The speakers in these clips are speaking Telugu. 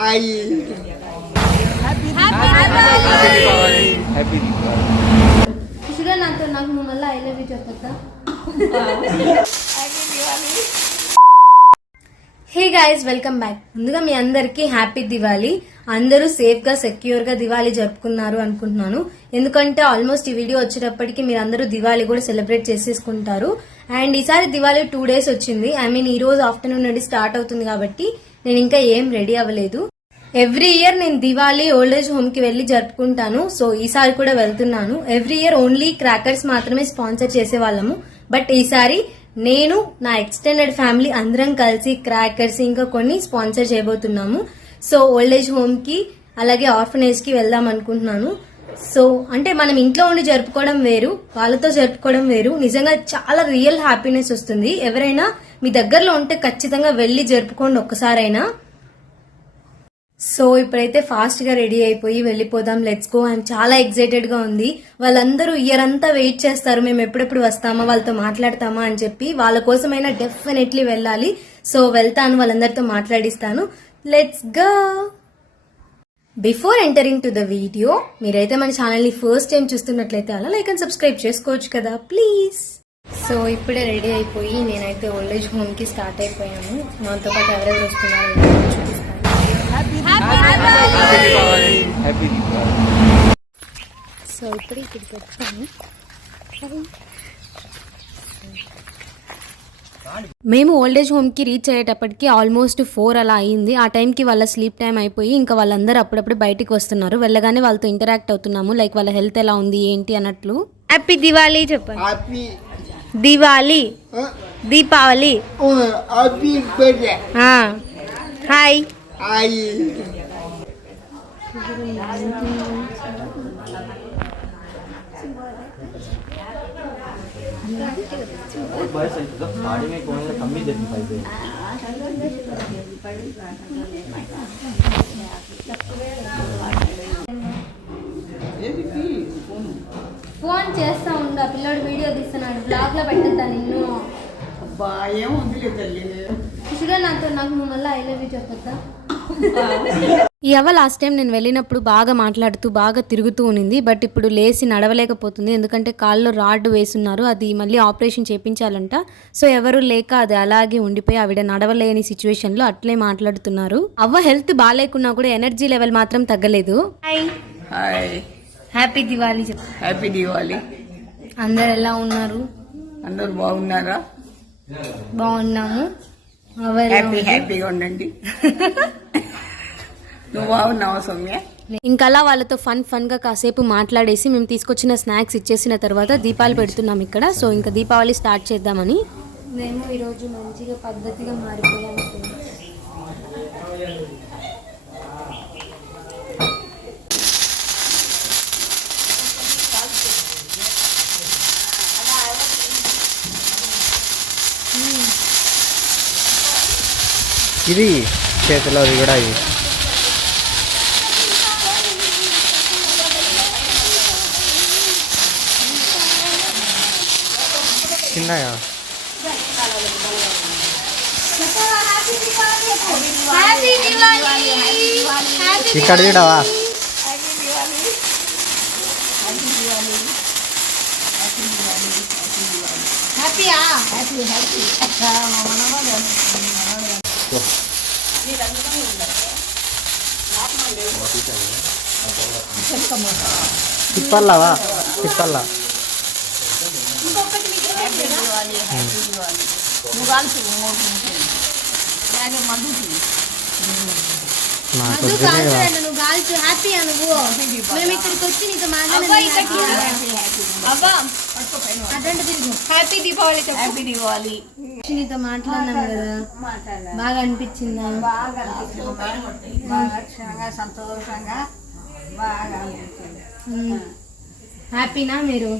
आई खुशिगा నాతో నాకు నువ్వు మళ్ళీ ఐ లవ్ యూ చెప్పొద్దా? Hey guys, welcome back. ముందుగా మీ అందరికి హ్యాపీ దివాళీ. అందరూ సేఫ్ గా సెక్యూర్ గా దివాళీ జరుపుకున్నారు అనుకుంటున్నాను. ఎందుకంటే ఆల్మోస్ట్ ఈ వీడియో వచ్చేటప్పటికి మీరు అందరూ దివాళీ కూడా సెలబ్రేట్ చేసేసుకుంటారు. అండ్ ఈసారి దివాళీ 2 days వచ్చింది. ఈ రోజు ఆఫ్టర్నూన్ నుండి స్టార్ట్ అవుతుంది కాబట్టి నేను ఇంకా ఏం రెడీ అవ్వలేదు. ఎవ్రీ ఇయర్ నేను దివాళీ ఓల్డ్ ఏజ్ హోమ్ కి వెళ్లి జరుపుకుంటాను. సో ఈసారి కూడా వెళ్తున్నాను. ఎవ్రీ ఇయర్ ఓన్లీ క్రాకర్స్ మాత్రమే స్పాన్సర్ చేసేవాళ్ళము. బట్ ఈసారి నేను నా ఎక్స్టెండెడ్ ఫ్యామిలీ అందరం కలిసి క్రాకర్స్ ఇంకా కొన్ని స్పాన్సర్ చేయబోతున్నాము. సో ఓల్డ్ ఏజ్ హోమ్ కి అలాగే ఆర్ఫనేజ్ కి వెళ్దాం అనుకుంటున్నాను. సో అంటే మనం ఇంట్లో ఉండి జరుపుకోవడం వేరు, వాళ్ళతో జరుపుకోవడం వేరు. నిజంగా చాలా రియల్ హ్యాపీనెస్ వస్తుంది. ఎవరైనా మీ దగ్గరలో ఉంటే ఖచ్చితంగా వెళ్లి జరుపుకోండి ఒక్కసారైనా. సో ఇప్పుడైతే ఫాస్ట్ గా రెడీ అయిపోయి వెళ్ళిపోదాం. Let's go. ఐఎమ్ చాలా ఎక్సైటెడ్ గా ఉంది. వాళ్ళందరూ ఇయర్ అంతా వెయిట్ చేస్తారు, మేము ఎప్పుడెప్పుడు వస్తామా, వాళ్ళతో మాట్లాడతామా అని చెప్పి. వాళ్ళ కోసమైనా డెఫినెట్లీ వెళ్ళాలి. సో వెళ్తాను, వాళ్ళందరితో మాట్లాడిస్తాను. Let's go. Before entering to the video, మీరైతే మన ఛానల్ ని ఫస్ట్ టైం చూస్తున్నట్లయితే అలా లైక్ అండ్ సబ్స్క్రైబ్ చేసుకోవచ్చు కదా ప్లీజ్. సో ఇప్పుడే రెడీ అయిపోయి నేనైతే ఓల్డ్ ఏజ్ హోమ్ కి స్టార్ట్ అయిపోయాను. నాతో పాటు ఎవరెవరు వస్తున్నారు చూపిస్తాను. సో ఇప్పుడు ఇక్కడికి వచ్చాను. మేము ఓల్డ్ ఏజ్ హోమ్ కి రీచ్ అయ్యేటప్పటికి ఆల్మోస్ట్ 4 అలా అయింది. ఆ టైంకి వాళ్ళ స్లీప్ టైం అయిపోయి ఇంకా వాళ్ళందరూ అప్పుడప్పుడు బయటికి వస్తున్నారు. వెళ్ళగానే వాళ్ళతో ఇంటరాక్ట్ అవుతున్నాము, లైక్ వాళ్ళ హెల్త్ ఎలా ఉంది ఏంటి అన్నట్లు. హ్యాపీ దివాళీ చెప్పండి. Happy Diwali, Deepavali. Happy birthday hi. आई गाड़ी में कौन सा कमी देती पाइबे ఫోన్ చేస్తా ఉండు, ఆ పిల్లోడు వీడియో తీస్తున్నాడు. బ్లాగ్ లో పెట్టద్దా నిన్ను? ఏం వదిలే తల్లి. ఖుషిగా నాకు నువ్వు మళ్ళీ ఐ లవ్ యూ చెప్పొద్దా? ఈ అవ్వ లాస్ట్ టైం నేను వెళ్ళినప్పుడు బాగా మాట్లాడుతూ బాగా తిరుగుతూ ఉన్నింది. బట్ ఇప్పుడు లేచి నడవలేకపోతుంది, ఎందుకంటే కాల్లో రాడ్ వేసున్నారు. అది మళ్ళీ ఆపరేషన్ చేయించాలంట. సో ఎవరు లేక అది అలాగే ఉండిపోయి ఆవిడ నడవలేని సిచ్యువేషన్ లో అట్లే మాట్లాడుతున్నారు. అవ్వ హెల్త్ బాగాలేకున్నా కూడా ఎనర్జీ లెవెల్ మాత్రం తగ్గలేదు. హాయ్. హాయ్. హ్యాపీ దివాళీ చెప్పు. హ్యాపీ దివాళీ. అందరు ఎలా ఉన్నారు? అందరూ బాగున్నారా? బాగున్నాము. హ్యాపీగా ఉండండి. నువ్వు బాగున్నావా సౌమ్య? ఇంకా అలా వాళ్ళతో ఫన్ గా కాసేపు మాట్లాడేసి మేము తీసుకొచ్చిన స్నాక్స్ ఇచ్చేసిన తర్వాత దీపాలు పెడుతున్నాం ఇక్కడ. సో ఇంకా దీపావళి స్టార్ట్ చేద్దామని మేము ఈరోజు మంచిగా పద్ధతిగా మారిపోయాము. ఇది చేతిలో అది కూడా ఇది చిన్నగా ఇక్కడ చూడవా? తిప్పల్లావా? తిప్పల్లా నువ్వు కాల్చు. హ్యాపీ నువ్వు. మేము ఇక్కడికి వచ్చి నీతో హ్యాపీ దీపావళి. హ్యాపీ దివాళీ. నీతో మాట్లాడినాం కదా, బాగా అనిపించిందా? సంతోషంగా బాగా హ్యాపీనా మీరు?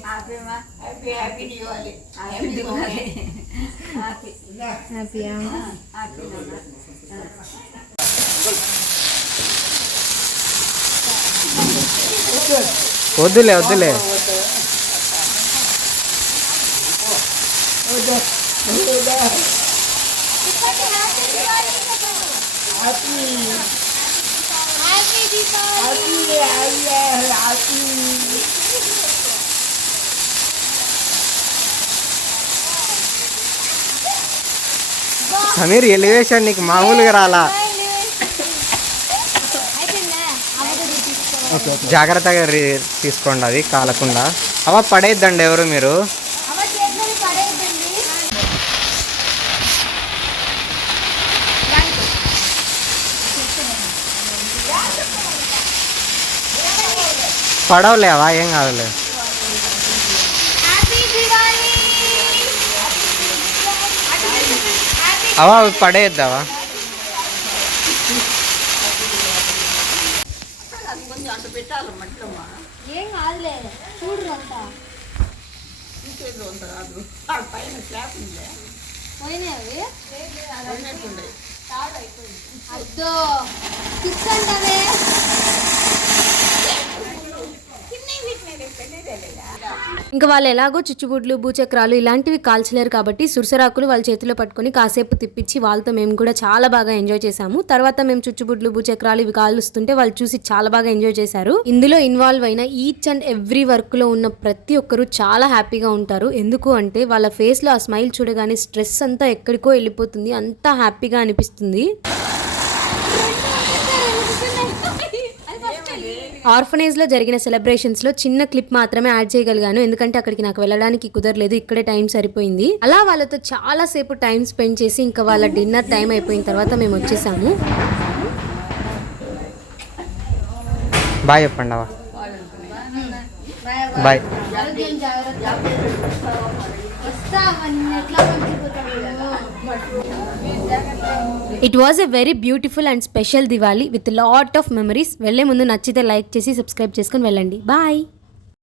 హ్యాపీయా? వద్దులే వద్దులే. సమీర్ ఎలివేషన్ నీకు మామూలుగా రాలా. జాగ్రత్తగా తీసుకోండి అది కాలకుండా. అవ పడేద్దండి ఎవరు మీరు. పడవలేవా, ఏం కాదులే. అవా అవి పడేద్దావా. కొంచెం అంత పెట్టాలి మట్లమ్మా. ఏం కాదులే, చూడు అంతా ఇంకేదో అంత కాదు. ఆ పైన స్లాబ్ ఉందే పోయినాయి అవి. పోయినట్టుండే. అద్దో తిప్పంటే ఇంకా వాళ్ళు ఎలాగో చిచ్చుబుడ్లు భూచక్రాలు ఇలాంటివి కాల్చలేరు కాబట్టి సురసరాకులు వాళ్ళ చేతిలో పట్టుకొని కాసేపు తిప్పించి వాళ్ళతో మేము కూడా చాలా బాగా ఎంజాయ్ చేసాము. తర్వాత మేము చుచ్చుబుడ్లు భూచక్రాలు ఇవి కాలుస్తుంటే వాళ్ళు చూసి చాలా బాగా ఎంజాయ్ చేశారు. ఇందులో ఇన్వాల్వ్ అయిన ఈచ్ అండ్ ఎవ్రీ వర్క్ లో ఉన్న ప్రతి ఒక్కరు చాలా హ్యాపీగా ఉంటారు. ఎందుకు అంటే వాళ్ళ ఫేస్ లో ఆ స్మైల్ చూడగానే స్ట్రెస్ అంతా ఎక్కడికో వెళ్ళిపోతుంది, అంతా హ్యాపీగా అనిపిస్తుంది. ఆర్ఫనేజ్ లో జరిగిన సెలబ్రేషన్స్ లో చిన్న క్లిప్ మాత్రమే యాడ్ చేయగలిగాను, ఎందుకంటే అక్కడికి నాకు వెళ్ళడానికి కుదరలేదు, ఇక్కడే టైం సరిపోయింది. అలా వాళ్ళతో చాలా సేపు టైం స్పెండ్ చేసి ఇంకా వాళ్ళ డిన్నర్ టైం అయిపోయిన తర్వాత మేము వచ్చేసాము. బాయ్ చెప్పండి అవా. Bye. It was a very beautiful and special Diwali with lot of memories. వెళ్లే ముందు నచ్చితే లైక్ చేసి సబ్స్క్రైబ్ చేసుకుని వెళ్ళండి. బాయ్.